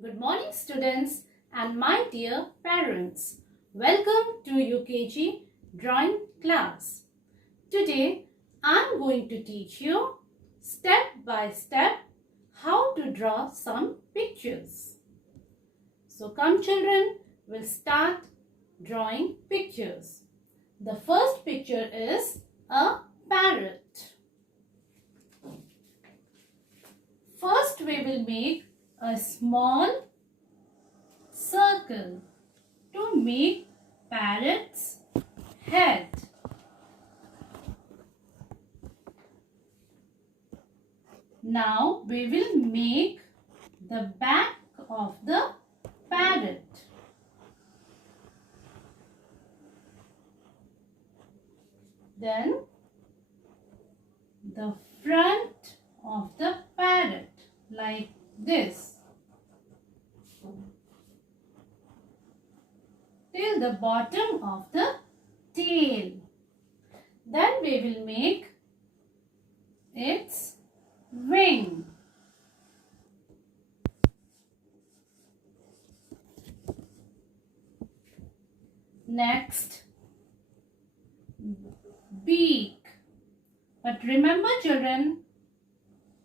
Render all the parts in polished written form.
Good morning students and my dear parents. Welcome to UKG Drawing class. Today I am going to teach you step by step how to draw some pictures. So come children, we'll start drawing pictures. The first picture is a parrot. First we will make a small circle to make parrot's head. Now we will make the back of the parrot. Then the front of the parrot like this till the bottom of the tail. Then we will make its wing. Next, beak. But remember children,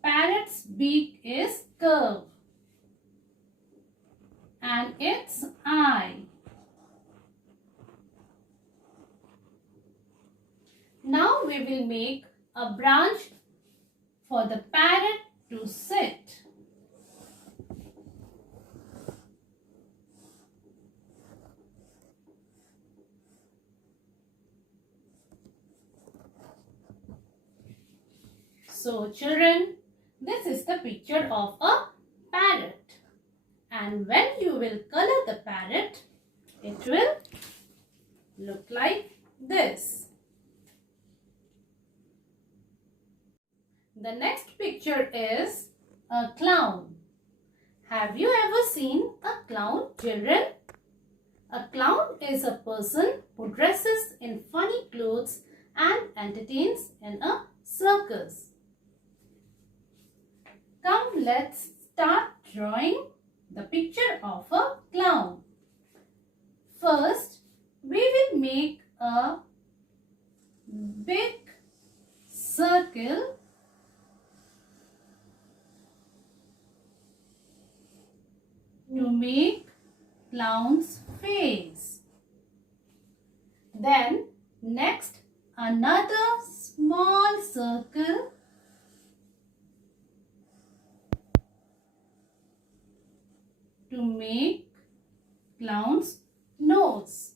parrot's beak is curved and its eye. Now we will make a branch for the parrot to sit. So children, this is the picture of a parrot. And when you will color the parrot, it will look like this. The next picture is a clown. Have you ever seen a clown, children? A clown is a person who dresses in funny clothes and entertains in a circus. Come, let's start drawing the picture of a clown. First, we will make a big circle to make clown's face. Then, next, another small circle to make clown's nose.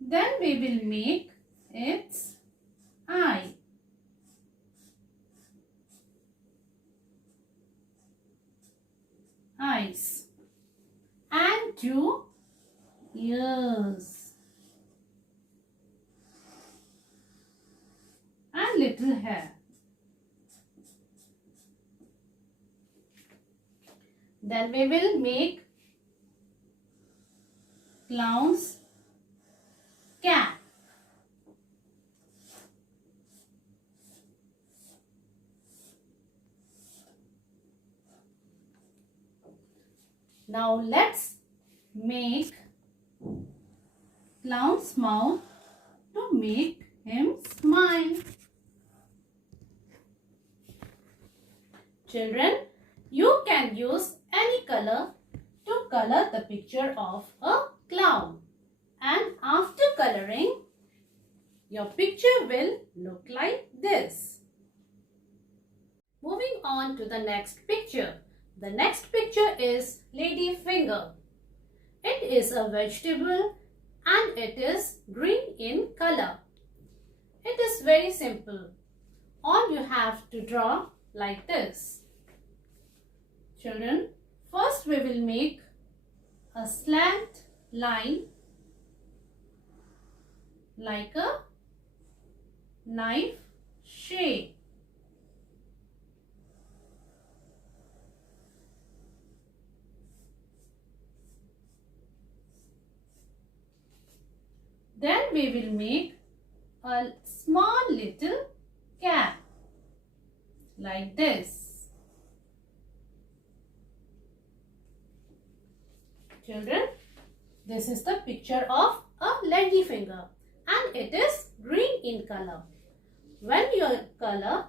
Then we will make its eye. Eyes and 2 ears and little hair. Then we will make clown's cap. Now let's make clown's mouth to make him smile. Children, you can use any color to color the picture of a clown. And after coloring, your picture will look like this. Moving on to the next picture. The next picture is lady finger. It is a vegetable and it is green in color. It is very simple. All you have to draw like this. Children, first we will make a slant line like a knife shape. Then we will make a small little cap like this. Children, this is the picture of a lady finger and it is green in color. When you color,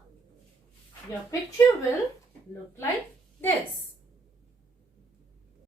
your picture will look like this.